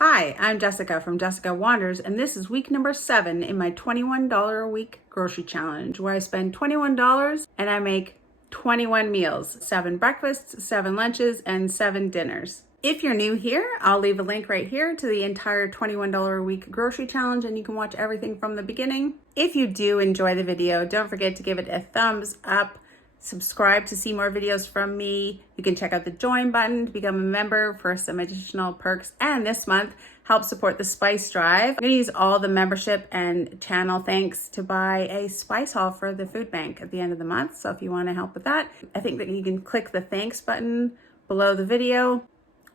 Hi, I'm Jessica from Jessica Wanders, and this is week number 7 in my $21 a week grocery challenge, where I spend $21 and I make 21 meals, 7 breakfasts, 7 lunches, and 7 dinners. If you're new here, I'll leave a link right here to the entire $21 a week grocery challenge, and you can watch everything from the beginning. If you do enjoy the video, don't forget to give it a thumbs up. Subscribe to see more videos from me. You can check out the join button to become a member for some additional perks. And this month, help support the Spice Drive. I'm gonna use all the membership and channel thanks to buy a spice haul for the food bank at the end of the month. So if you wanna help with that, I think that you can click the thanks button below the video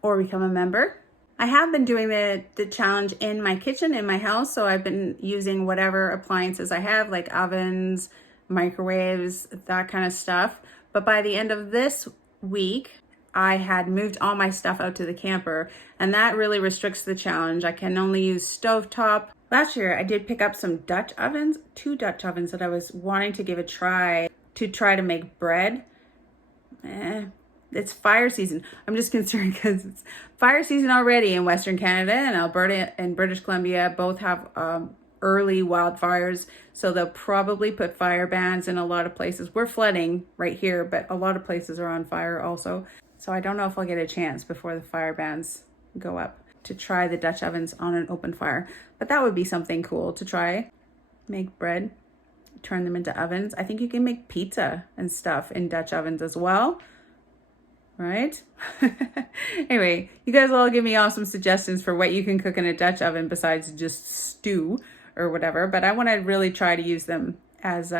or become a member. I have been doing the challenge in my kitchen, in my house. So I've been using whatever appliances I have, like ovens, microwaves, that kind of stuff. But by the end of this week, I had moved all my stuff out to the camper, and that really restricts the challenge. I can only use stovetop. Last year, I did pick up some Dutch ovens, 2 Dutch ovens that I was wanting to give a try to make bread. It's fire season. I'm just concerned because it's fire season already in Western Canada, and Alberta and British Columbia both have early wildfires, so they'll probably put fire bans in a lot of places. We're flooding right here, but a lot of places are on fire also. So I don't know if I'll get a chance before the fire bans go up to try the Dutch ovens on an open fire. But that would be something cool to try. Make bread, turn them into ovens. I think you can make pizza and stuff in Dutch ovens as well, right? Anyway, you guys will all give me awesome suggestions for what you can cook in a Dutch oven besides just stew or whatever, but I want to really try to use them as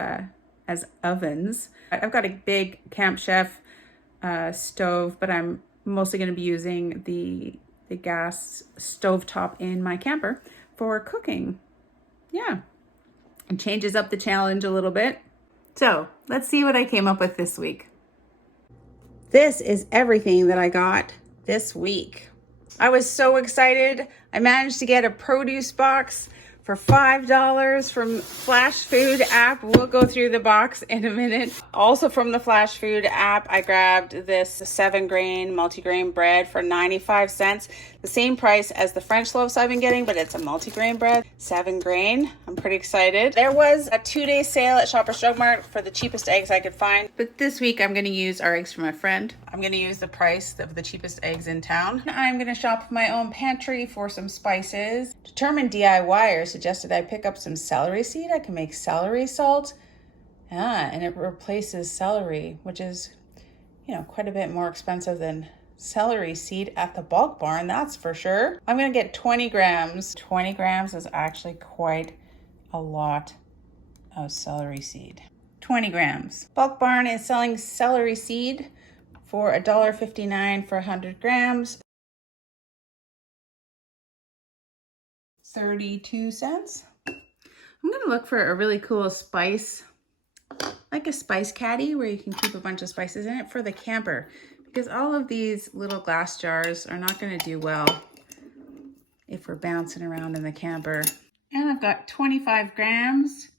ovens. I've got a big Camp Chef stove, but I'm mostly going to be using the gas stovetop in my camper for cooking. Yeah, it changes up the challenge a little bit. So let's see what I came up with this week. This is everything that I got this week. I was so excited. I managed to get a produce box for $5 from FLASHFOOD app. We'll go through the box in a minute. Also from the FLASHFOOD app, I grabbed this 7-grain multigrain bread for 95 cents. The same price as the French loaves I've been getting, but it's a multigrain bread, 7 grain. I'm pretty excited. There was a 2-day sale at Shoppers Drug Mart for the cheapest eggs I could find. But this week I'm gonna use our eggs from a friend. I'm gonna use the price of the cheapest eggs in town. I'm gonna shop my own pantry for some spices. Determined DIYer suggested I pick up some celery seed. I can make celery salt. And it replaces celery, which is, quite a bit more expensive than celery seed at the bulk barn, that's for sure. I'm gonna get 20 grams. 20 grams is actually quite a lot of celery seed. 20 grams. Bulk barn is selling celery seed for $1.59 for 100 grams. 32 cents. I'm gonna look for a really cool spice, like a spice caddy where you can keep a bunch of spices in it for the camper, because all of these little glass jars are not gonna do well if we're bouncing around in the camper. And I've got 25 grams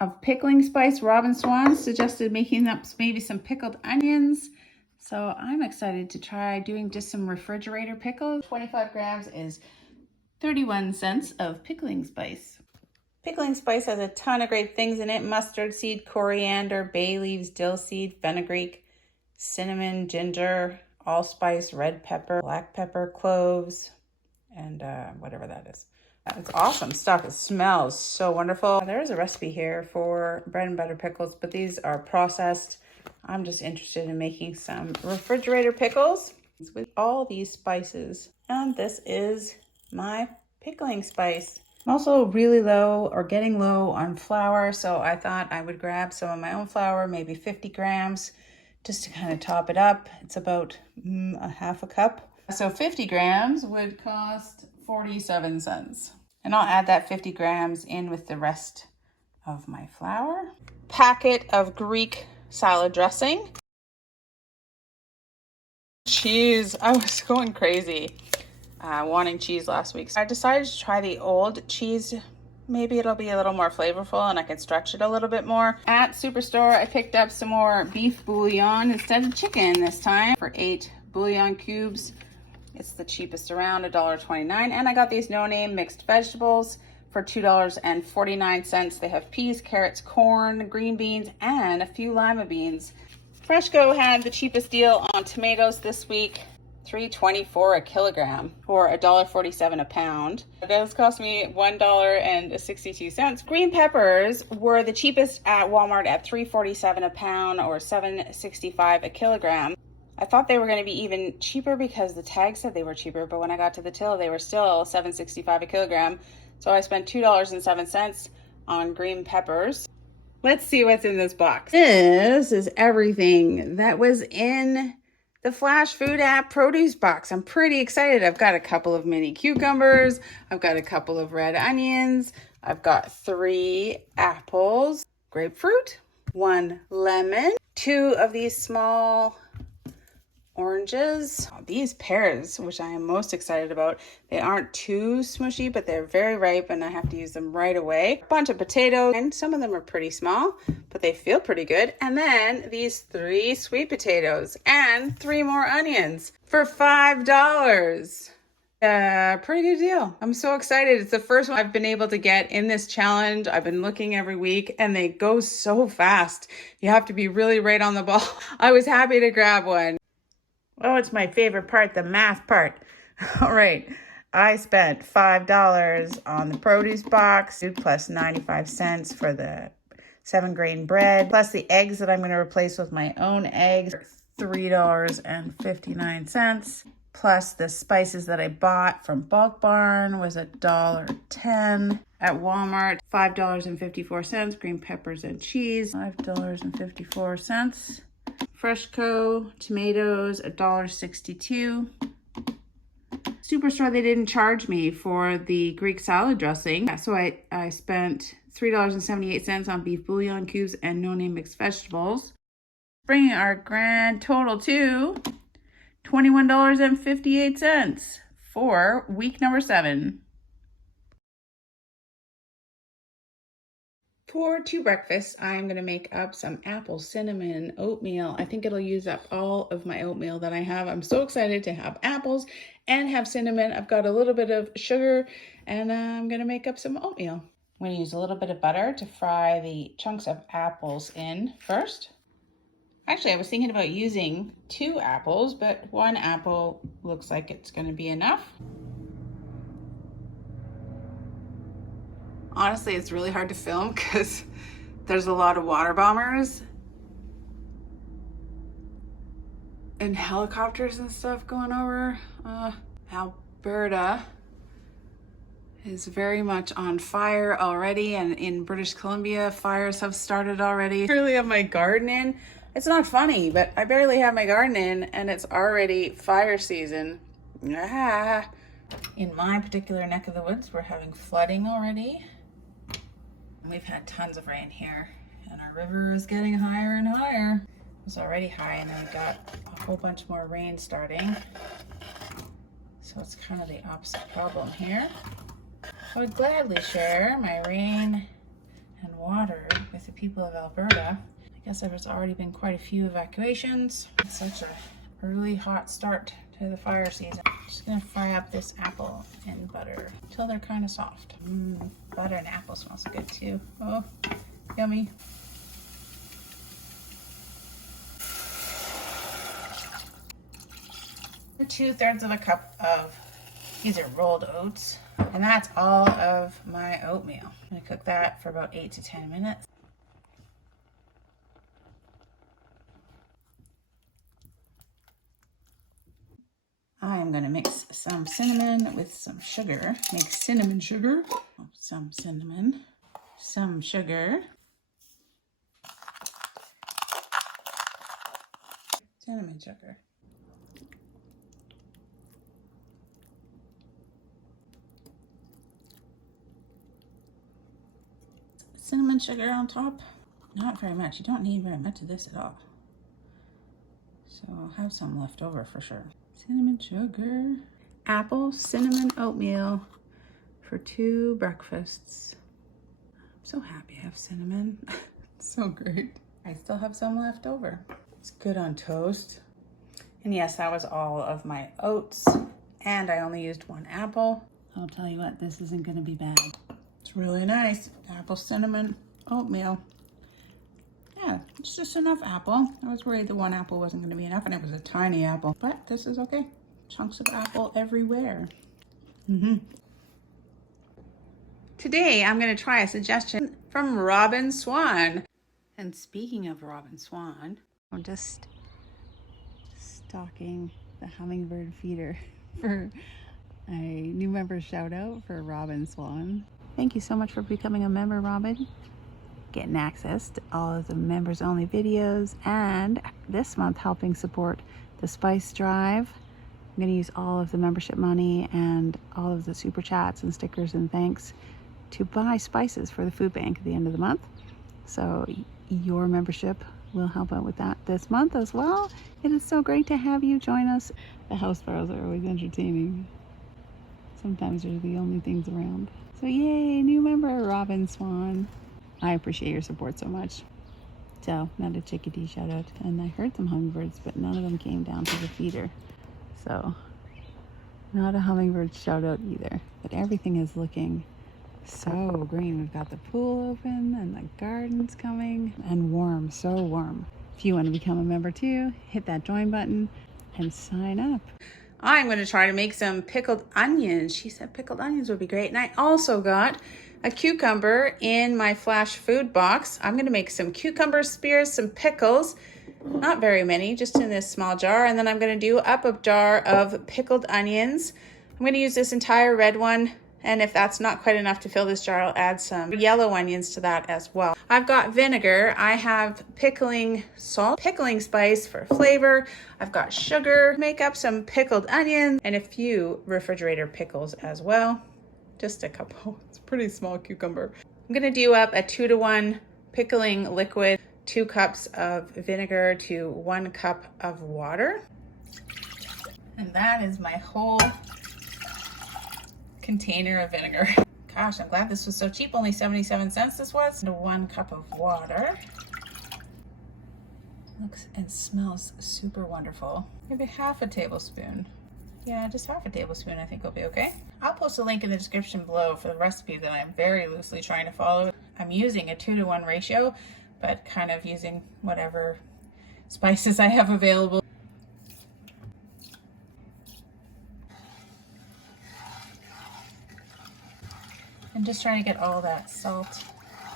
of pickling spice. Robin Swan suggested making up maybe some pickled onions. So I'm excited to try doing just some refrigerator pickles. 25 grams is 31 cents of pickling spice. Pickling spice has a ton of great things in it. Mustard seed, coriander, bay leaves, dill seed, fenugreek, cinnamon, ginger, allspice, red pepper, black pepper, cloves, and whatever that is. It's awesome stuff. It smells so wonderful. There's a recipe here for bread and butter pickles, but these are processed. I'm just interested in making some refrigerator pickles with all these spices. And this is my pickling spice. I'm also really low or getting low on flour, so I thought I would grab some of my own flour, maybe 50 grams, just to kind of top it up. It's about a half a cup. So 50 grams would cost 47 cents. And I'll add that 50 grams in with the rest of my flour. Packet of Greek salad dressing. Cheese. I was going crazy wanting cheese last week. So I decided to try the old cheese. Maybe it'll be a little more flavorful and I can stretch it a little bit more. At Superstore, I picked up some more beef bouillon instead of chicken this time for 8 bouillon cubes. It's the cheapest around, $1.29. And I got these no-name mixed vegetables for $2.49. They have peas, carrots, corn, green beans, and a few lima beans. Freshco had the cheapest deal on tomatoes this week, $3.24 a kilogram for $1.47 a pound. Those cost me $1.62. Green peppers were the cheapest at Walmart at $3.47 a pound or $7.65 a kilogram. I thought they were going to be even cheaper because the tag said they were cheaper, but when I got to the till, they were still $7.65 a kilogram. So I spent $2.07 on green peppers. Let's see what's in this box. This is everything that was in the FLASHFOOD app produce box. I'm pretty excited. I've got a couple of mini cucumbers. I've got a couple of red onions. I've got 3 apples, grapefruit, 1 lemon, 2 of these small oranges. These pears, which I am most excited about, they aren't too smushy, but they're very ripe and I have to use them right away. A bunch of potatoes, and some of them are pretty small, but they feel pretty good. And then these 3 sweet potatoes and 3 more onions for $5. Pretty good deal. I'm so excited. It's the first one I've been able to get in this challenge. I've been looking every week and they go so fast. You have to be really right on the ball. I was happy to grab one. Oh, it's my favorite part, the math part. All right, I spent $5 on the produce box, plus 95 cents for the 7-grain bread, plus the eggs that I'm going to replace with my own eggs, $3.59, plus the spices that I bought from Bulk Barn was $1.10. At Walmart, $5.54, green peppers and cheese, $5.54. Freshco tomatoes, $1.62. Superstore, they didn't charge me for the Greek salad dressing, so I spent $3.78 on beef bouillon cubes and no-name mixed vegetables, bringing our grand total to $21.58 for week number 7. For 2 breakfasts, I'm going to make up some apple cinnamon oatmeal. I think it'll use up all of my oatmeal that I have. I'm so excited to have apples and have cinnamon. I've got a little bit of sugar and I'm going to make up some oatmeal. I'm going to use a little bit of butter to fry the chunks of apples in first. Actually, I was thinking about using 2 apples, but 1 apple looks like it's going to be enough. Honestly, it's really hard to film because there's a lot of water bombers and helicopters and stuff going over. Alberta is very much on fire already, and in British Columbia, fires have started already. I barely have my garden in. It's not funny, but I barely have my garden in and it's already fire season. In my particular neck of the woods, we're having flooding already. We've had tons of rain here and our river is getting higher and higher. It was already high and then we got a whole bunch more rain starting. So it's kind of the opposite problem here. I would gladly share my rain and water with the people of Alberta. I guess there's already been quite a few evacuations. It's such an early hot start to the fire season. I'm just gonna fry up this apple in butter until they're kind of soft. Butter and apple smells good too. Oh, yummy. For 2/3 of a cup of, these are rolled oats, and that's all of my oatmeal. I'm gonna cook that for about 8 to 10 minutes. I'm gonna mix some cinnamon with some sugar. Make cinnamon sugar. Some cinnamon, some sugar. Cinnamon sugar. Cinnamon sugar on top. Not very much. You don't need very much of this at all. So I'll have some left over for sure. Cinnamon sugar. Apple cinnamon oatmeal for 2 breakfasts. I'm so happy I have cinnamon. It's so great. I still have some left over. It's good on toast. And yes, that was all of my oats and I only used 1 apple. I'll tell you what, this isn't gonna be bad. It's really nice. Apple cinnamon oatmeal. Yeah, it's just enough apple. I was worried the 1 apple wasn't gonna be enough, and it was a tiny apple, but this is okay. Chunks of apple everywhere. Today, I'm gonna try a suggestion from Robin Swan. And speaking of Robin Swan, I'm just stocking the hummingbird feeder for a new member shout out for Robin Swan. Thank you so much for becoming a member, Robin. Getting access to all of the members only videos, and this month helping support the Spice Drive. I'm going to use all of the membership money and all of the super chats and stickers and thanks to buy spices for the food bank at the end of the month. So your membership will help out with that this month as well. It is so great to have you join us. The house fires are always entertaining. Sometimes they're the only things around. So yay, new member Robin Swan. I appreciate your support so much. So, not a chickadee shout out. And I heard some hummingbirds, but none of them came down to the feeder. So, not a hummingbird shout out either. But everything is looking so green. We've got the pool open and the garden's coming and warm, so warm. If you want to become a member too, hit that join button and sign up. I'm going to try to make some pickled onions. She said pickled onions would be great. And I also got a cucumber in my flash food box. I'm going to make some cucumber spears, some pickles, not very many, just in this small jar. And then I'm going to do up a jar of pickled onions. I'm going to use this entire red one. And if that's not quite enough to fill this jar, I'll add some yellow onions to that as well. I've got vinegar. I have pickling salt, pickling spice for flavor. I've got sugar, make up some pickled onions, and a few refrigerator pickles as well. Just a couple. It's a pretty small cucumber. I'm gonna do up a 2-to-1 pickling liquid, 2 cups of vinegar to 1 cup of water. And that is my whole container of vinegar. Gosh, I'm glad this was so cheap. Only 77 cents this was. And 1 cup of water. Looks and smells super wonderful. Maybe half a tablespoon. Yeah, just half a tablespoon I think will be okay. I'll post a link in the description below for the recipe that I'm very loosely trying to follow. I'm using a 2-to-1 ratio, but kind of using whatever spices I have available. I'm just trying to get all that salt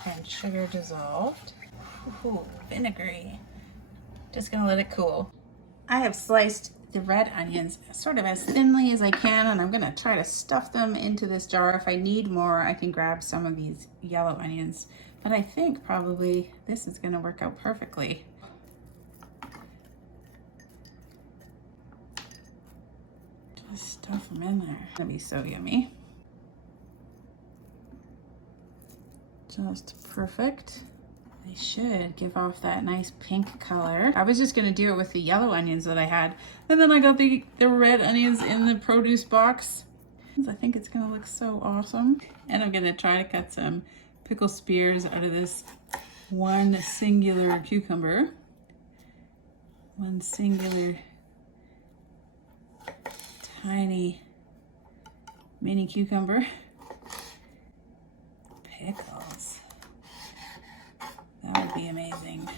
and sugar dissolved. Ooh, vinegary. Just gonna let it cool. I have sliced the red onions sort of as thinly as I can, and I'm gonna try to stuff them into this jar. If I need more, I can grab some of these yellow onions, but I think probably this is gonna work out perfectly. Just stuff them in there. It's gonna be so yummy. Just perfect. They should give off that nice pink color. I was just gonna do it with the yellow onions that I had, and then I got the red onions in the produce box. I think it's gonna look so awesome. And I'm gonna try to cut some pickle spears out of this one singular cucumber. One singular tiny mini cucumber. Pickles. That would be amazing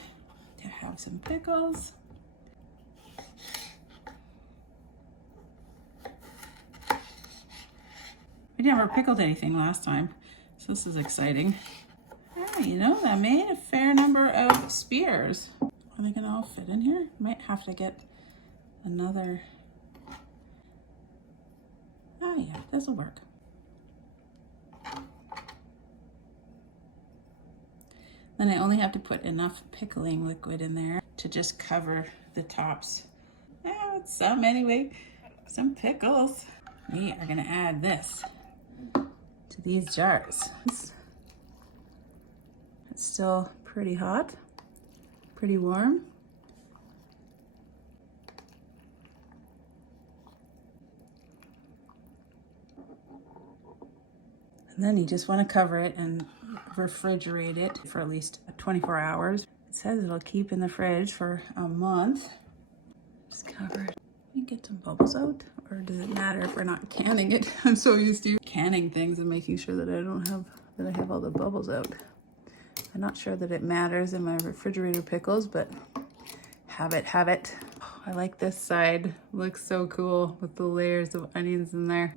to have some pickles. We never pickled anything last time, so this is exciting. Ah, you know, that made a fair number of spears. Are they gonna all fit in here? Might have to get another. Oh yeah, this will work. Then I only have to put enough pickling liquid in there to just cover the tops. Yeah, it's some anyway, some pickles. We are gonna add this to these jars. It's still pretty hot, pretty warm. And then you just want to cover it and refrigerate it for at least 24 hours. It says it'll keep in the fridge for a month. Just cover it. You get some bubbles out, Or does it matter if we're not canning it? I'm so used to canning things and making sure that I have all the bubbles out. I'm not sure that it matters in my refrigerator pickles, but have it. Oh, I like this side. Looks so cool with the layers of onions in there.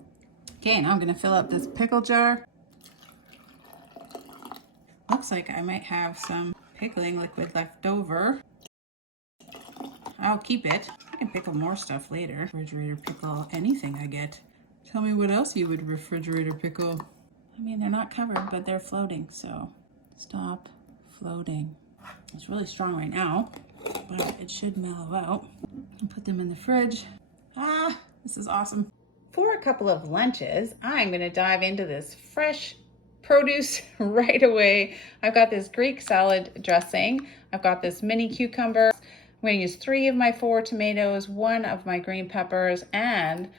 Okay, now I'm gonna fill up this pickle jar. Looks like I might have some pickling liquid left over. I'll keep it. I can pickle more stuff later. Refrigerator pickle anything I get. Tell me what else you would refrigerator pickle. I mean, they're not covered, but they're floating, so stop floating. It's really strong right now, but it should mellow out. And put them in the fridge. Ah, this is awesome. For a couple of lunches, I'm gonna dive into this fresh produce right away. I've got this Greek salad dressing. I've got this mini cucumber. I'm going to use 3 of my 4 tomatoes, 1 of my green peppers, and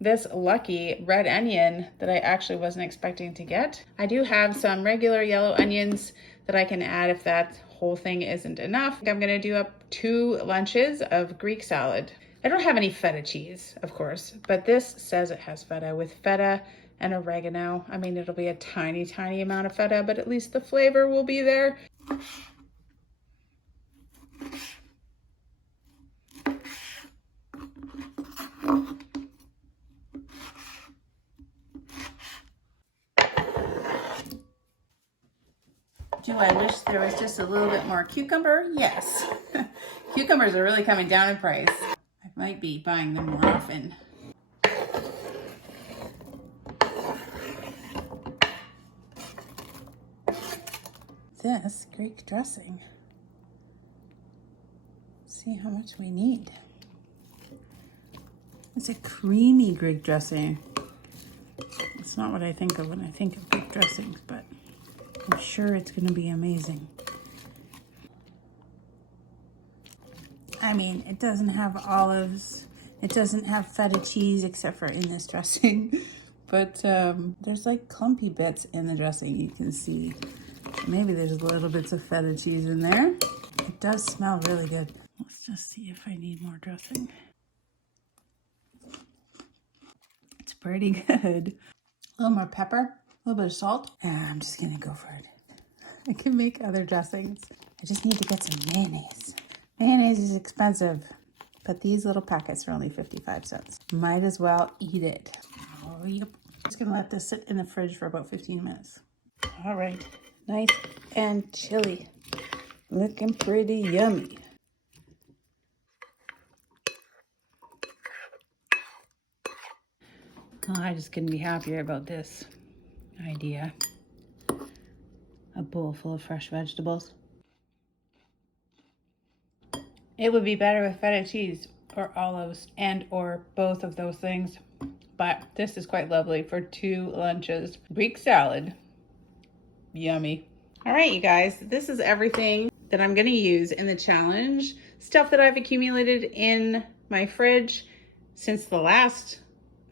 this lucky red onion that I actually wasn't expecting to get. I do have some regular yellow onions that I can add if that whole thing isn't enough. I'm going to do up 2 lunches of Greek salad. I don't have any feta cheese, of course, but this says it has feta with feta and oregano. I mean, it'll be a tiny, tiny amount of feta, but at least the flavor will be there. Do I wish there was just a little bit more cucumber? Yes. Cucumbers are really coming down in price. I might be buying them more often. This Greek dressing. See how much we need. It's a creamy Greek dressing. It's not what I think of when I think of Greek dressings, but I'm sure it's going to be amazing. I mean, it doesn't have olives. It doesn't have feta cheese except for in this dressing. But there's like clumpy bits in the dressing you can see. Maybe there's little bits of feta cheese in there. It does smell really good. Let's just see if I need more dressing. It's pretty good. A little more pepper, a little bit of salt, and I'm just gonna go for it. I can make other dressings. I just need to get some mayonnaise. Mayonnaise is expensive, but these little packets are only 55 cents. Might as well eat it. Oh, yep. Just gonna let this sit in the fridge for about 15 minutes. All right, nice and chilly. Looking pretty yummy. God, I just couldn't be happier about this idea. A bowl full of fresh vegetables. It would be better with feta cheese or olives and or both of those things, but this is quite lovely for 2 lunches. Greek salad, yummy. All right, you guys, this is everything that I'm gonna use in the challenge. Stuff that I've accumulated in my fridge since the last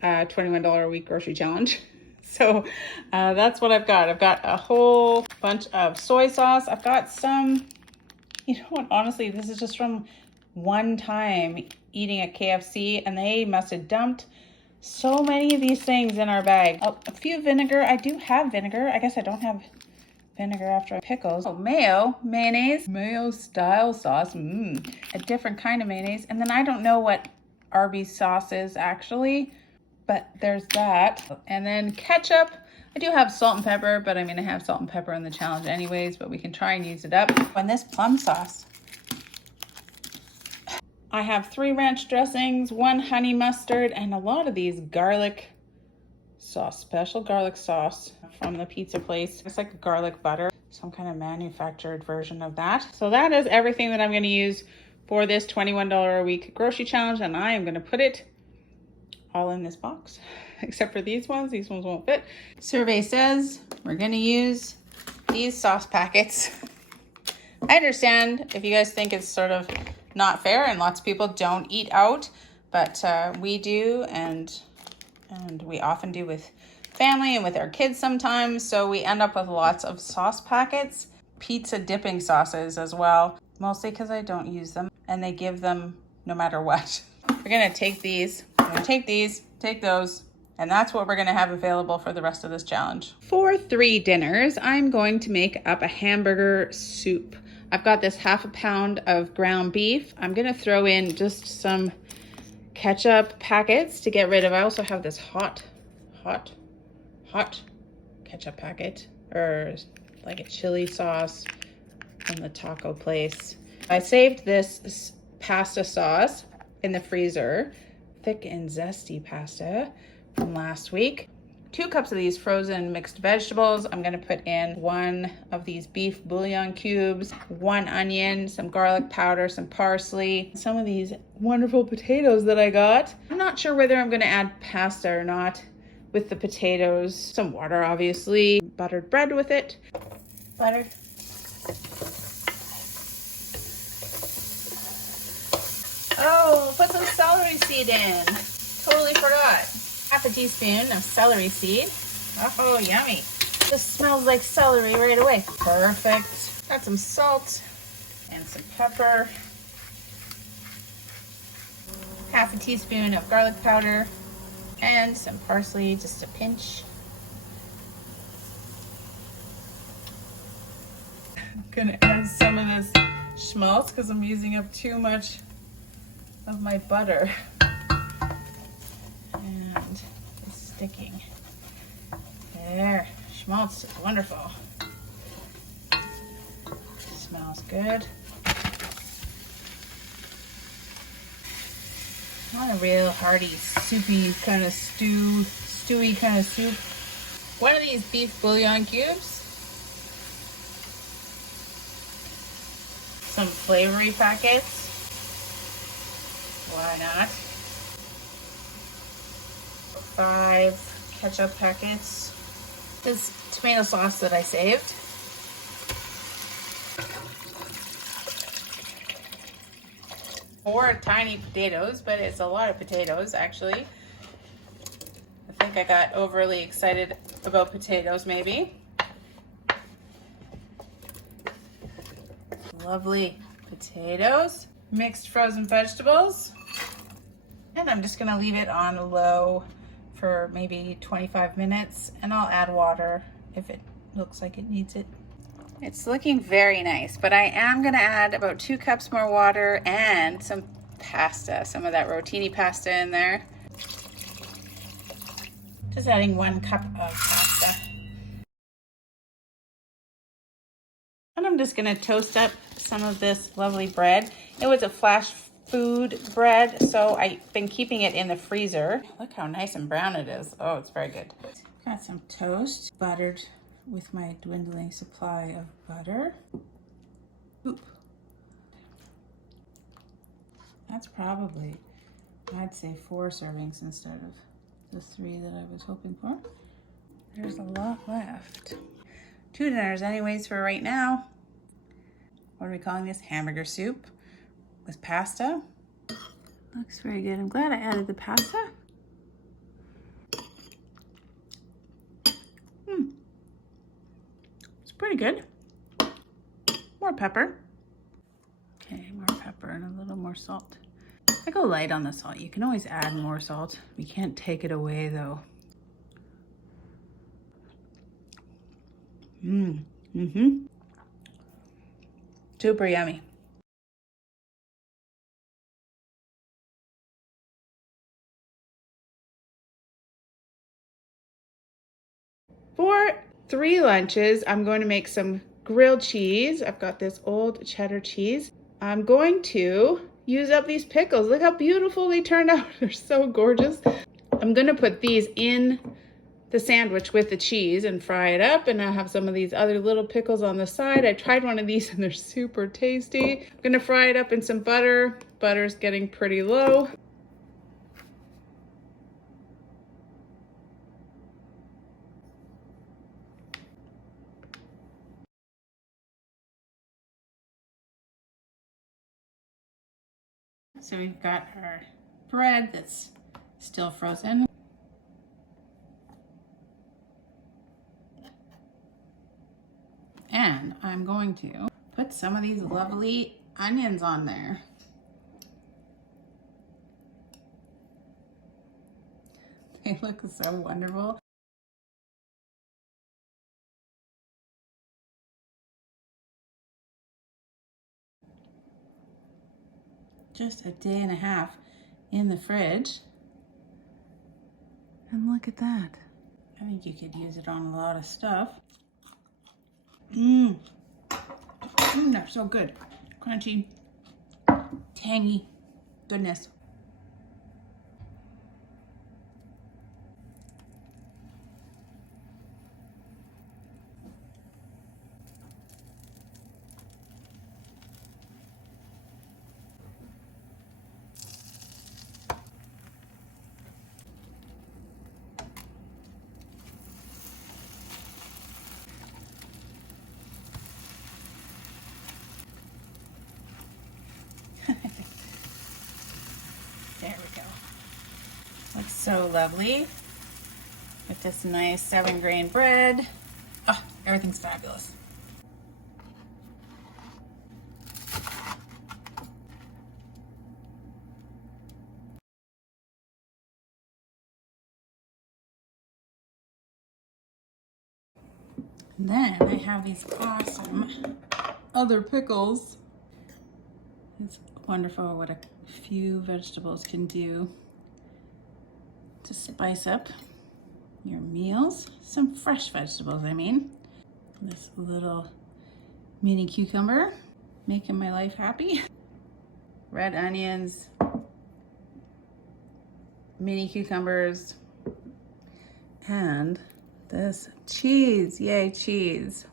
$21 a week grocery challenge. So that's what I've got. I've got a whole bunch of soy sauce. I've got some, you know what, honestly, this is just from one time eating at KFC, and they must have dumped so many of these things in our bag. A few vinegar. I do have vinegar. I guess I don't have vinegar after pickles. Oh, mayo, mayonnaise, mayo style sauce. A different kind of mayonnaise. And then I don't know what Arby's sauce is actually, but there's that. And then ketchup. I do have salt and pepper, but I'm gonna have salt and pepper in the challenge anyways, but we can try and use it up. And this plum sauce. I have 3 ranch dressings, 1 honey mustard, and a lot of these garlic sauce, special garlic sauce from the pizza place. It's like garlic butter, some kind of manufactured version of that. So that is everything that I'm gonna use for this $21 a week grocery challenge, and I am gonna put it all in this box, except for these ones. These ones won't fit. Survey says we're gonna use these sauce packets. I understand if you guys think it's sort of not fair and lots of people don't eat out, but we do, and we often do with family and with our kids sometimes. So we end up with lots of sauce packets, pizza dipping sauces as well, mostly because I don't use them and they give them no matter what. We're gonna take these, take those, and that's what we're gonna have available for the rest of this challenge. For 3 dinners, I'm going to make up a hamburger soup. I've got this half a pound of ground beef. I'm gonna throw in just some ketchup packets to get rid of. I also have this hot ketchup packet, or like a chili sauce from the taco place. I saved this pasta sauce in the freezer, thick and zesty pasta from last week. 2 cups of these frozen mixed vegetables. I'm gonna put in 1 of these beef bouillon cubes, 1 onion, some garlic powder, some parsley, some of these wonderful potatoes that I got. I'm not sure whether I'm gonna add pasta or not with the potatoes. Some water, obviously. Buttered bread with it. Butter. Oh, put some celery seed in. Totally forgot. Half a teaspoon of celery seed. Oh, yummy. This smells like celery right away. Perfect. Got some salt and some pepper. Half a teaspoon of garlic powder and some parsley, just a pinch. I'm gonna add some of this schmaltz because I'm using up too much of my butter. And it's sticking. There, schmaltz is wonderful. Smells good. I want a real hearty, soupy kind of stewy kind of soup. 1 of these beef bouillon cubes. Some flavory packets. Why not? 5 ketchup packets. This tomato sauce that I saved. 4 tiny potatoes, but it's a lot of potatoes actually. I think I got overly excited about potatoes maybe. Lovely potatoes. Mixed frozen vegetables. And I'm just gonna leave it on low for maybe 25 minutes, and I'll add water if it looks like it needs it. It's looking very nice, but I am gonna add about 2 cups more water and some pasta, some of that rotini pasta in there. Just adding 1 cup of pasta. And I'm just gonna toast up some of this lovely bread. It was a FLASHFOOD bread, so I've been keeping it in the freezer. Look how nice and brown it is. Oh, it's very good. Got some toast, buttered with my dwindling supply of butter. Oop. That's probably, I'd say 4 servings instead of the 3 that I was hoping for. There's a lot left. 2 dinners anyways for right now. What are we calling this? Hamburger soup with pasta. Looks very good. I'm glad I added the pasta. It's pretty good. More pepper. Okay, more pepper and a little more salt. I go light on the salt. You can always add more salt. We can't take it away though. Super yummy. For 3 lunches, I'm going to make some grilled cheese. I've got this old cheddar cheese. I'm going to use up these pickles. Look how beautiful they turned out. They're so gorgeous. I'm going to put these in the sandwich with the cheese and fry it up, and I'll have some of these other little pickles on the side. I tried one of these and they're super tasty. I'm gonna fry it up in some butter. Butter's getting pretty low. So we've got our bread that's still frozen. And I'm going to put some of these lovely onions on there. They look so wonderful. Just a day and a half in the fridge. And look at that. I think you could use it on a lot of stuff. They're so good. Crunchy, tangy, goodness. There we go. Looks so lovely with this nice 7-grain bread. Oh, everything's fabulous. And then I have these awesome other pickles. It's wonderful what a few vegetables can do to spice up your meals. Some fresh vegetables, I mean. This little mini cucumber, making my life happy. Red onions, mini cucumbers, and this cheese. Yay, cheese.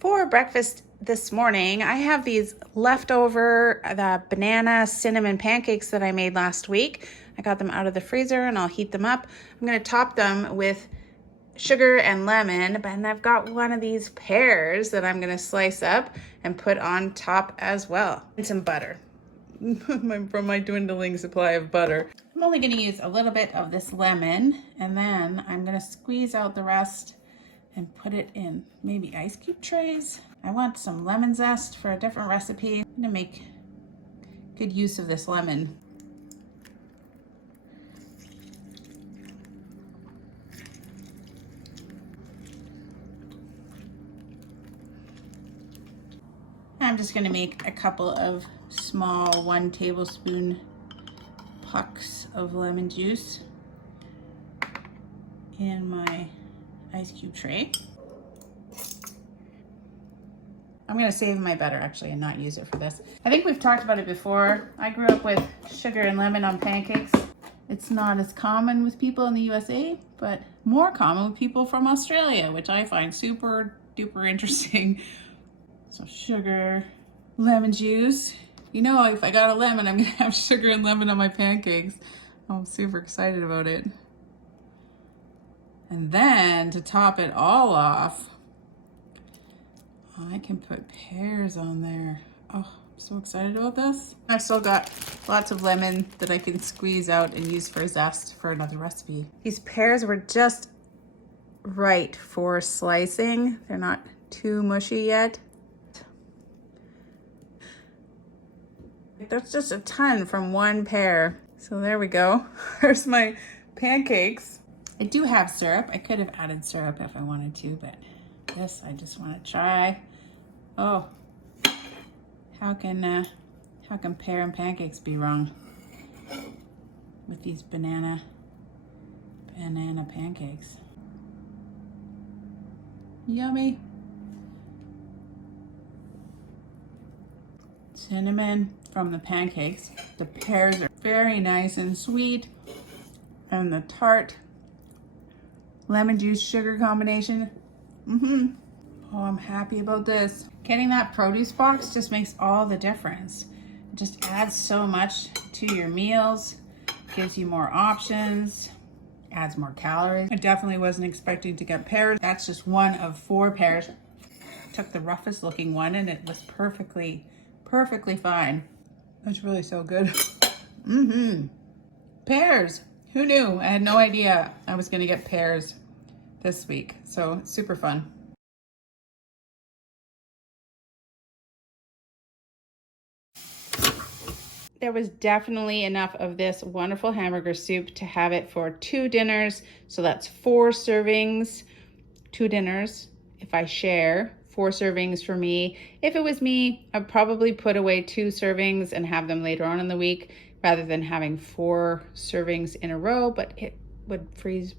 For breakfast this morning, I have these leftover the banana cinnamon pancakes that I made last week. I got them out of the freezer and I'll heat them up. I'm gonna top them with sugar and lemon, and I've got one of these pears that I'm gonna slice up and put on top as well. And some butter from my dwindling supply of butter. I'm only gonna use a little bit of this lemon, and then I'm gonna squeeze out the rest and put it in maybe ice cube trays. I want some lemon zest for a different recipe. I'm gonna make good use of this lemon. I'm just gonna make a couple of small 1 tablespoon pucks of lemon juice in my ice cube tray. I'm gonna save my butter actually and not use it for this. I think we've talked about it before. I grew up with sugar and lemon on pancakes. It's not as common with people in the USA, but more common with people from Australia, which I find super duper interesting. So sugar, lemon juice. You know, if I got a lemon, I'm gonna have sugar and lemon on my pancakes. I'm super excited about it. And then to top it all off, I can put pears on there. Oh, I'm so excited about this. I've still got lots of lemon that I can squeeze out and use for zest for another recipe. These pears were just right for slicing. They're not too mushy yet. That's just a ton from one pear. So there we go. There's my pancakes. I do have syrup. I could have added syrup if I wanted to, but this I just want to try. Oh, how can pear and pancakes be wrong with these banana pancakes? Yummy. Cinnamon from the pancakes. The pears are very nice and sweet, and the tart lemon juice sugar combination. Oh, I'm happy about this. Getting that produce box just makes all the difference. It just adds so much to your meals, gives you more options, adds more calories. I definitely wasn't expecting to get pears. That's just one of 4 pears. took the roughest looking one and it was perfectly fine. That's really so good. Pears. Who knew? I had no idea I was gonna get pears this week. So super fun. There was definitely enough of this wonderful hamburger soup to have it for 2 dinners. So that's 4 servings, 2 dinners. If I share 4 servings for me. If it was me, I'd probably put away 2 servings and have them later on in the week rather than having 4 servings in a row, but it would freeze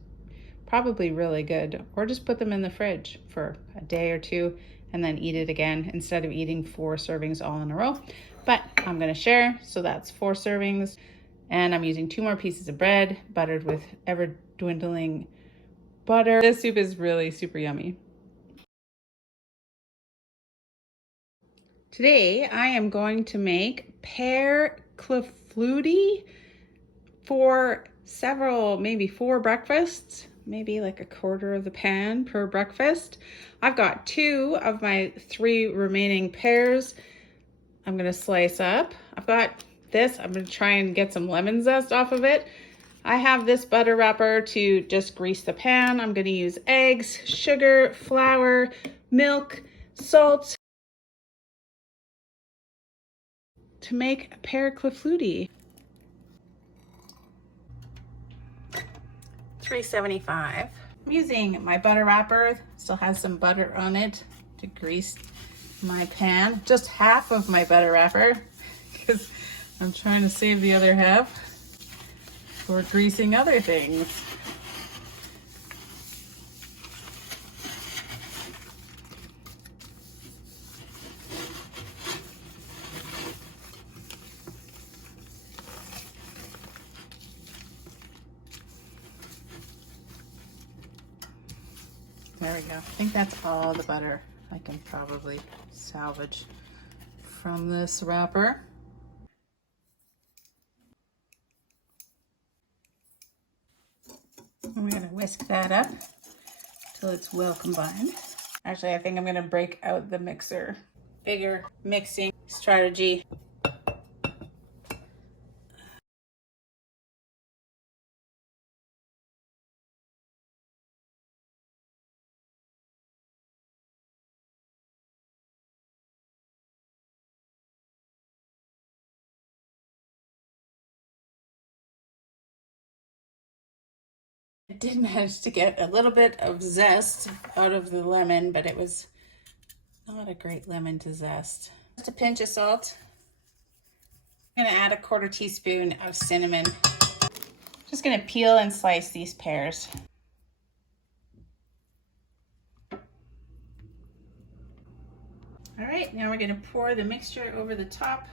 probably really good. Or just put them in the fridge for a day or 2 and then eat it again instead of eating 4 servings all in a row. But I'm gonna share, so that's 4 servings. And I'm using 2 more pieces of bread, buttered with ever dwindling butter. This soup is really super yummy. Today, I am going to make pear clafoutis for several, maybe 4 breakfasts, maybe like a quarter of the pan per breakfast. I've got 2 of my 3 remaining pears I'm gonna slice up. I've got this, I'm gonna try and get some lemon zest off of it. I have this butter wrapper to just grease the pan. I'm gonna use eggs, sugar, flour, milk, salt to make a pear clafoutis. $3.75. I'm using my butter wrapper, still has some butter on it to grease my pan. Just half of my butter wrapper because I'm trying to save the other half for greasing other things. There we go. I think that's all the butter I can probably salvage from this wrapper. And we're gonna whisk that up till it's well combined. Actually, I think I'm gonna break out the mixer. Bigger mixing strategy. I did manage to get a little bit of zest out of the lemon, but it was not a great lemon to zest. Just a pinch of salt. I'm gonna add a 1/4 teaspoon of cinnamon. Just gonna peel and slice these pears. All right, now we're gonna pour the mixture over the top.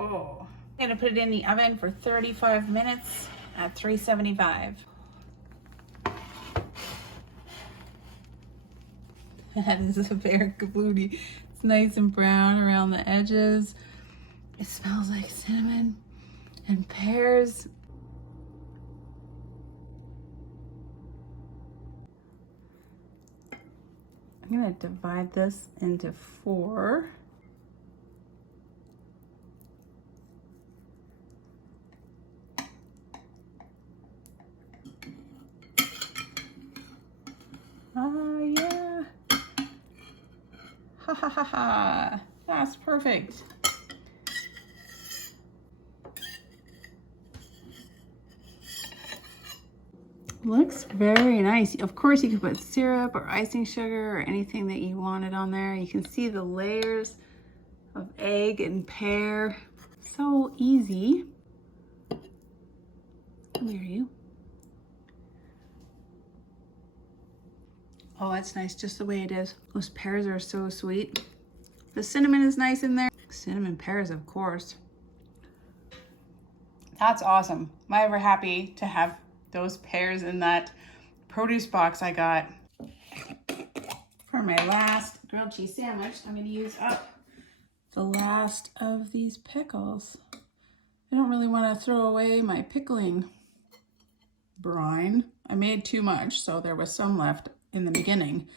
I'm gonna put it in the oven for 35 minutes at 375. That is a pear clafoutis. It's nice and brown around the edges. It smells like cinnamon and pears. I'm gonna divide this into 4. Oh yeah. Ha ha ha ha. That's perfect. Looks very nice. Of course, you can put syrup or icing sugar or anything that you wanted on there. You can see the layers of egg and pear. So easy. Come here, you. Oh, that's nice, just the way it is. Those pears are so sweet. The cinnamon is nice in there. Cinnamon pears, of course. That's awesome. Am I ever happy to have those pears in that produce box I got. For my last grilled cheese sandwich, I'm gonna use up the last of these pickles. I don't really want to throw away my pickling brine. I made too much, so there was some left in the beginning.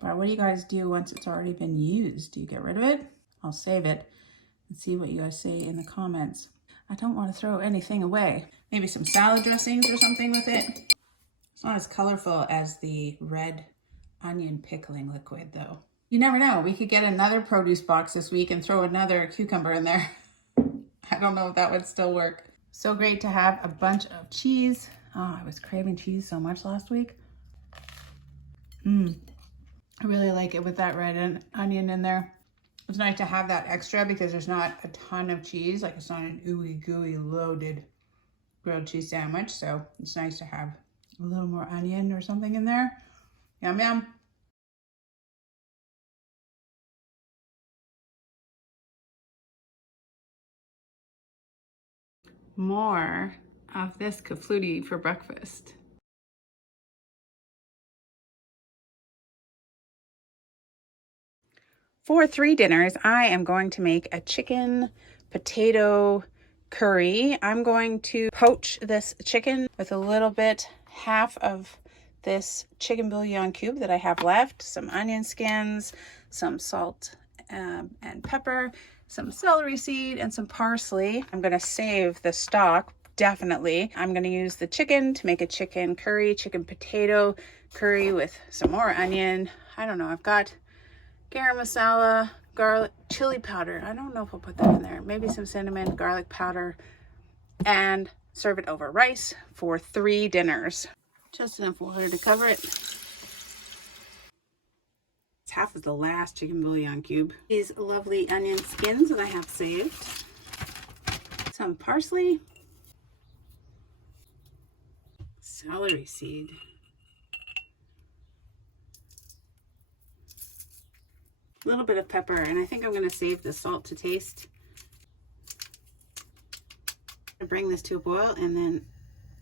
But what do you guys do once it's already been used? Do you get rid of it? I'll save it and see what you guys say in the comments. I don't want to throw anything away. Maybe some salad dressings or something with it. It's not as colorful as the red onion pickling liquid though. You never know. We could get another produce box this week and throw another cucumber in there. I don't know if that would still work. So great to have a bunch of cheese. Oh, I was craving cheese so much last week. I really like it with that red onion in there. It's nice to have that extra because there's not a ton of cheese. Like it's not an ooey gooey loaded grilled cheese sandwich. So it's nice to have a little more onion or something in there. Yum, yum. More of this clafoutis for breakfast. For 3 dinners, I am going to make a chicken potato curry. I'm going to poach this chicken with a little bit, half of this chicken bouillon cube that I have left, some onion skins, some salt and pepper, some celery seed, and some parsley. I'm going to save the stock, definitely. I'm going to use the chicken to make a chicken curry, chicken potato curry with some more onion. I don't know, I've got garam masala, garlic, chili powder. I don't know if I'll put that in there. Maybe some cinnamon, garlic powder, and serve it over rice for 3 dinners. Just enough water to cover it. It's half of the last chicken bouillon cube. These lovely onion skins that I have saved. Some parsley. Celery seed. A little bit of pepper, and I think I'm going to save the salt to taste. Bring this to a boil and then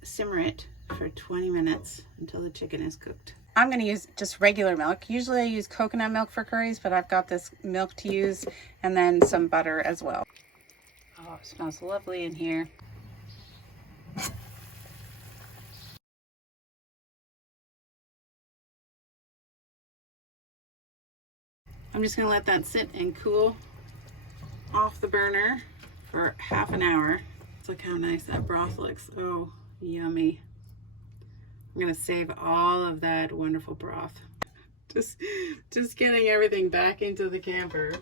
simmer it for 20 minutes until the chicken is cooked. I'm going to use just regular milk. Usually I use coconut milk for curries, but I've got this milk to use, and then some butter as well. Oh, it smells lovely in here. I'm just going to let that sit and cool off the burner for half an hour. Look how nice that broth looks. Oh, yummy. I'm going to save all of that wonderful broth. Just getting everything back into the camper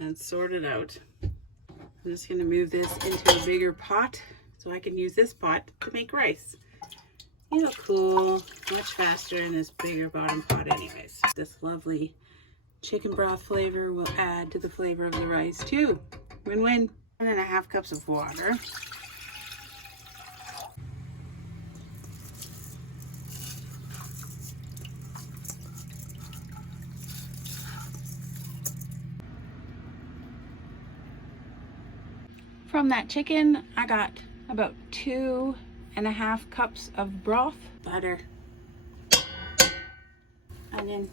and sort it out. I'm just going to move this into a bigger pot so I can use this pot to make rice. It'll cool much faster in this bigger bottom pot anyways. This lovely chicken broth flavor will add to the flavor of the rice too. Win-win. 1.5 cups of water. From that chicken, I got about 2.5 cups of broth, butter, onion,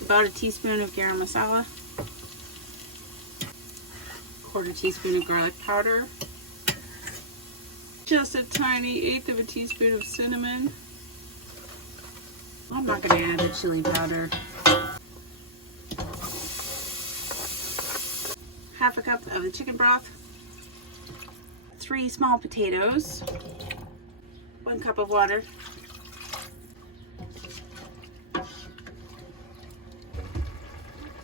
about a teaspoon of garam masala, 1/4 teaspoon of garlic powder, just a tiny 1/8 of a teaspoon of cinnamon. I'm not going to add the chili powder. 1/2 cup of the chicken broth, 3 small potatoes, 1 cup of water,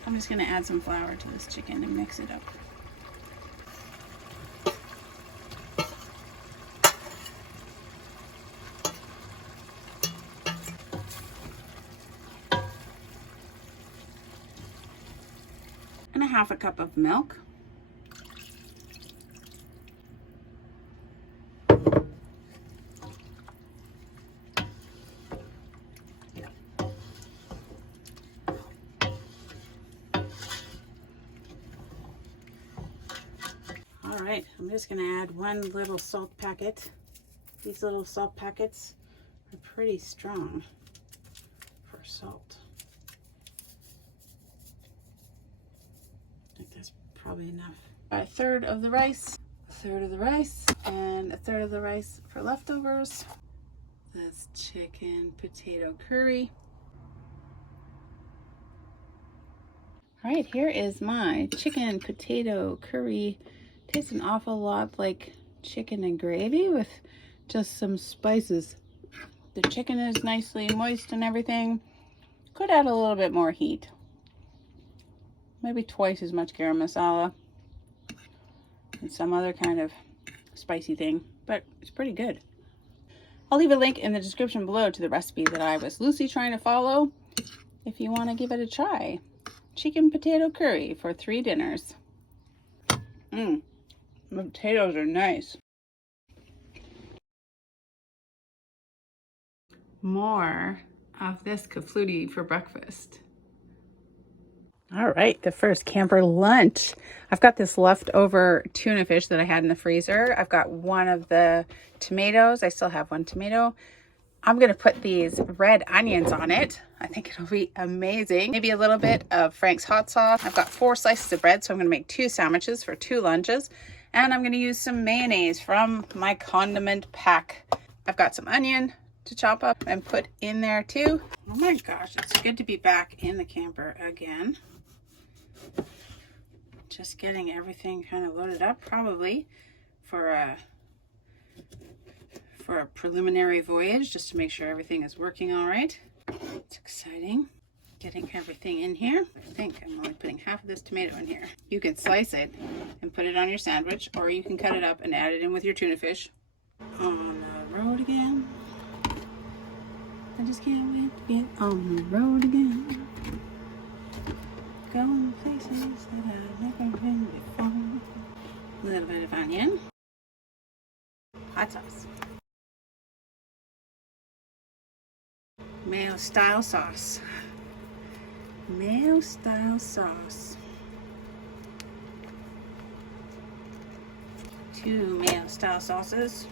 I'm just going to add some flour to this chicken and mix it up. And 1/2 cup of milk. All right, I'm just going to add 1 little salt packet. These little salt packets pretty strong for salt. I think that's probably enough. A third of the rice, a third of the rice, and a third of the rice for leftovers. That's chicken potato curry. All right, here is my chicken potato curry. Tastes an awful lot like chicken and gravy with just some spices. The chicken is nicely moist and everything. Could add a little bit more heat. Maybe twice as much garam masala and some other kind of spicy thing, but it's pretty good. I'll leave a link in the description below to the recipe that I was loosely trying to follow if you want to give it a try. Chicken potato curry for 3 dinners. The potatoes are nice. More of this clafoutis for breakfast. All right, the first camper lunch. I've got this leftover tuna fish that I had in the freezer. I've got one of the tomatoes. I still have one tomato. I'm gonna put these red onions on it. I think it'll be amazing. Maybe a little bit of Frank's hot sauce. I've got 4 slices of bread, so I'm gonna make 2 sandwiches for 2 lunches. And I'm gonna use some mayonnaise from my condiment pack. I've got some onion to chop up and put in there too. Oh my gosh, it's good to be back in the camper again. Just getting everything kind of loaded up, probably for a preliminary voyage, just to make sure everything is working all right. It's exciting. Getting everything in here. I think I'm only putting half of this tomato in here. You can slice it and put it on your sandwich, or you can cut it up and add it in with your tuna fish. On the road again. I just can't wait to get on the road again. Going places that I've never been before. A little bit of onion. Hot sauce. Mayo style sauce. Mayo style sauce. 2 mayo style sauces.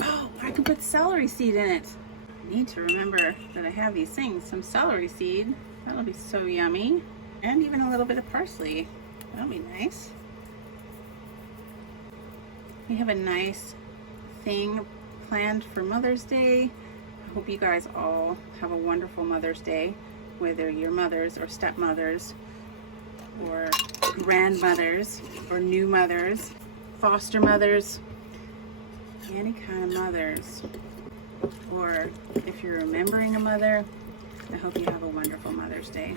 Oh, I can put celery seed in it. I need to remember that I have these things. Some celery seed. That'll be so yummy. And even a little bit of parsley. That'll be nice. We have a nice thing planned for Mother's Day. I hope you guys all have a wonderful Mother's Day, whether you're mothers or stepmothers or grandmothers or new mothers, foster mothers, any kind of mothers. Or if you're remembering a mother, I hope you have a wonderful Mother's Day.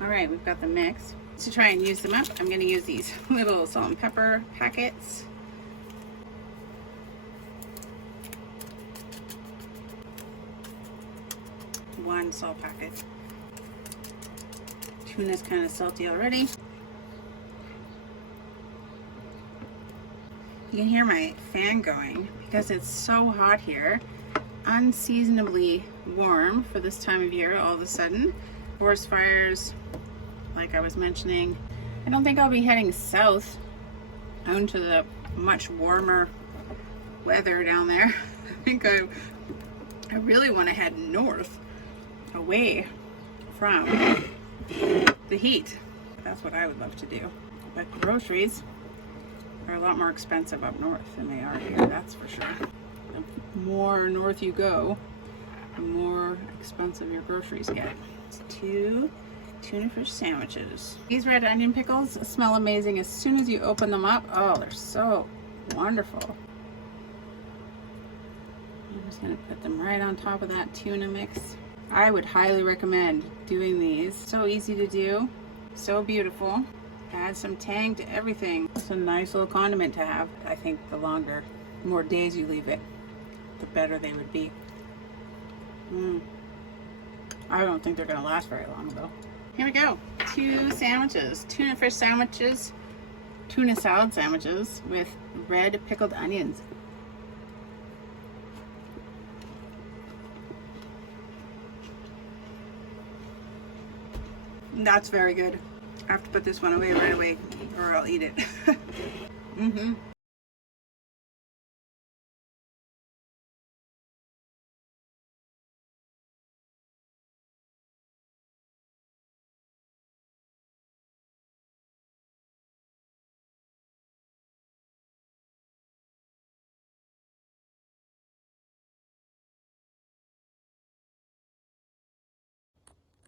All right, we've got the mix. To try and use them up, I'm gonna use these little salt and pepper packets. One salt packet. Tuna's kind of salty already. You can hear my fan going because it's so hot here. Unseasonably warm for this time of year all of a sudden. Forest fires, like I was mentioning. I don't think I'll be heading south out to the much warmer weather down there. I think I really want to head north, away from the heat. That's what I would love to do. But groceries are a lot more expensive up north than they are here, that's for sure. The more north you go, the more expensive your groceries get. It's 2 tuna fish sandwiches. These red onion pickles smell amazing as soon as you open them up. Oh, they're so wonderful. I'm just gonna put them right on top of that tuna mix. I would highly recommend doing these. So easy to do, so beautiful. Add some tang to everything. It's a nice little condiment to have. I think the more days you leave it, the better they would be. I don't think they're gonna last very long though. Here we go. 2 sandwiches. Tuna fish sandwiches. Tuna salad sandwiches with red pickled onions. That's very good. I have to put this one away right away or I'll eat it. Mm-hmm.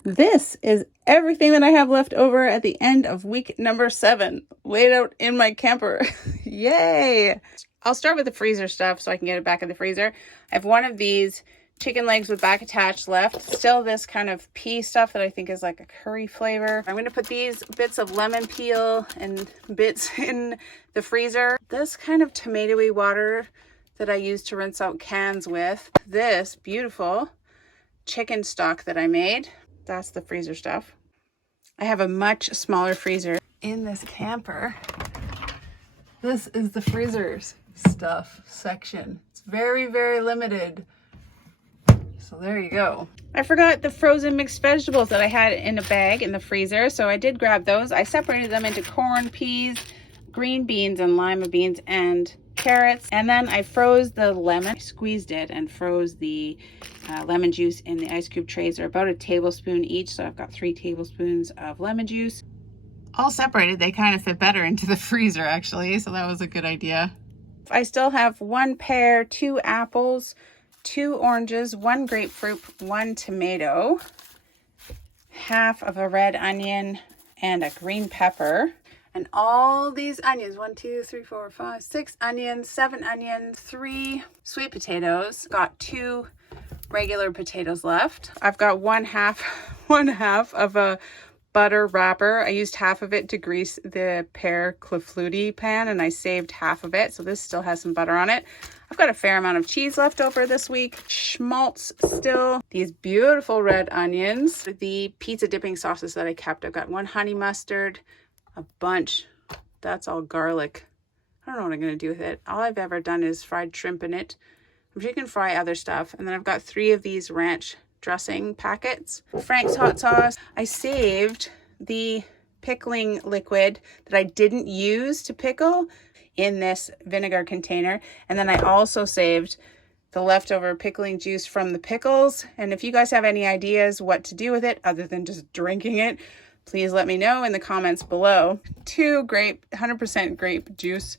This is everything that I have left over at the end of week number 7, laid out in my camper. Yay! I'll start with the freezer stuff so I can get it back in the freezer. I have one of these chicken legs with back attached left. Still this kind of pea stuff that I think is like a curry flavor. I'm going to put these bits of lemon peel and bits in the freezer. This kind of tomatoey water that I use to rinse out cans with. This beautiful chicken stock that I made. That's the freezer stuff. I have a much smaller freezer in this camper. This is the freezers stuff section. It's very, very limited. So there you go. I forgot the frozen mixed vegetables that I had in a bag in the freezer. So I did grab those. I separated them into corn, peas, green beans, and lima beans, and carrots. And then I froze the lemon. I squeezed it and froze the lemon juice in the ice cube trays. They're about a tablespoon each. So I've got 3 tablespoons of lemon juice. All separated, they kind of fit better into the freezer actually. So that was a good idea. I still have 1 pear, 2 apples, 2 oranges, 1 grapefruit, 1 tomato, half of a red onion, and a green pepper. And all these onions, 1, 2, 3, 4, 5, 6 onions, 7 onions, 3 sweet potatoes. Got 2 regular potatoes left. I've got one half of a butter wrapper. I used half of it to grease the pear clafoutis pan, and I saved half of it. So this still has some butter on it. I've got a fair amount of cheese left over this week. Schmaltz still. These beautiful red onions. The pizza dipping sauces that I kept. I've got 1 honey mustard, a bunch. That's all garlic. I don't know what I'm going to do with it. All I've ever done is fried shrimp in it. I'm sure you can fry other stuff. And then I've got 3 of these ranch dressing packets. Frank's hot sauce. I saved the pickling liquid that I didn't use to pickle in this vinegar container. And then I also saved the leftover pickling juice from the pickles. And if you guys have any ideas what to do with it other than just drinking it, please let me know in the comments below. 2 100% grape juice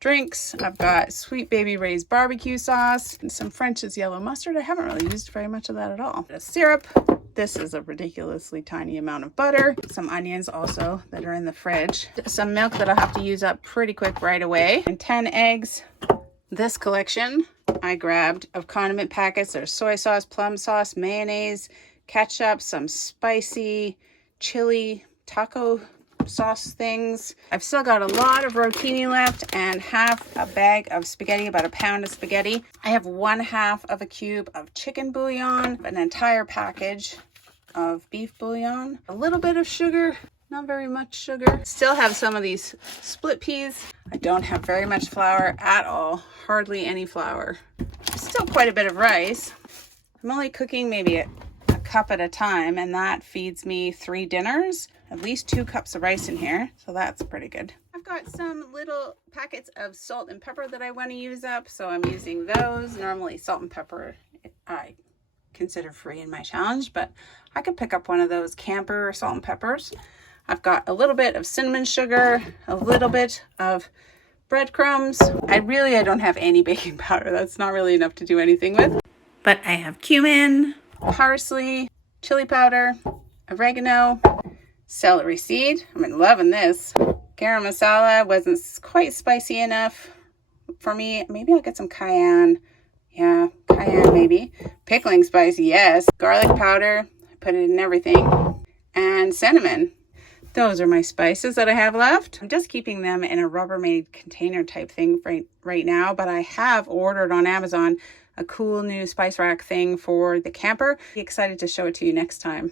drinks. I've got Sweet Baby Ray's barbecue sauce and some French's yellow mustard. I haven't really used very much of that at all. A syrup. This is a ridiculously tiny amount of butter. Some onions also that are in the fridge. Some milk that I'll have to use up pretty quick right away. And 10 eggs. This collection I grabbed of condiment packets. There's soy sauce, plum sauce, mayonnaise, ketchup, some spicy chili taco sauce things. I've still got a lot of rotini left and half a bag of spaghetti, about a pound of spaghetti. I have 1/2 of a cube of chicken bouillon, an entire package of beef bouillon, a little bit of sugar, not very much sugar. Still have some of these split peas. I don't have very much flour at all, hardly any flour. Still quite a bit of rice. I'm only cooking maybe a cup at a time, and that feeds me 3 dinners. At least 2 cups of rice in here, so that's pretty good. I've got some little packets of salt and pepper that I want to use up, so I'm using those. Normally salt and pepper I consider free in my challenge, but I could pick up one of those camper salt and peppers. I've got a little bit of cinnamon sugar, a little bit of breadcrumbs. I don't have any baking powder. That's not really enough to do anything with. But I have cumin, parsley, chili powder, oregano, celery seed. I'm loving this. Garam masala wasn't quite spicy enough for me. Maybe I'll get some cayenne. Yeah, cayenne maybe. Pickling spice, yes. Garlic powder. I put it in everything. And cinnamon. Those are my spices that I have left. I'm just keeping them in a Rubbermaid container type thing right now, but I have ordered on Amazon a cool new spice rack thing for the camper. Be excited to show it to you next time.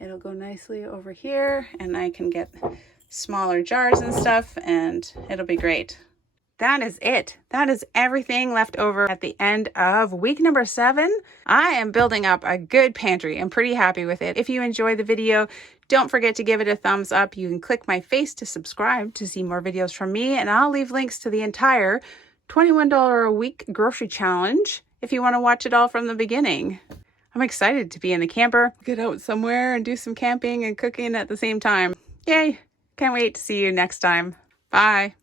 It'll go nicely over here, and I can get smaller jars and stuff, and it'll be great. That is it. That is everything left over at the end of week number 7. I am building up a good pantry. I'm pretty happy with it. If you enjoy the video, Don't forget to give it a thumbs up. You can click my face to subscribe to see more videos from me, and I'll leave links to the entire $21 a week grocery challenge if you want to watch it all from the beginning. I'm excited to be in the camper, get out somewhere and do some camping and cooking at the same time. Yay! Can't wait to see you next time. Bye.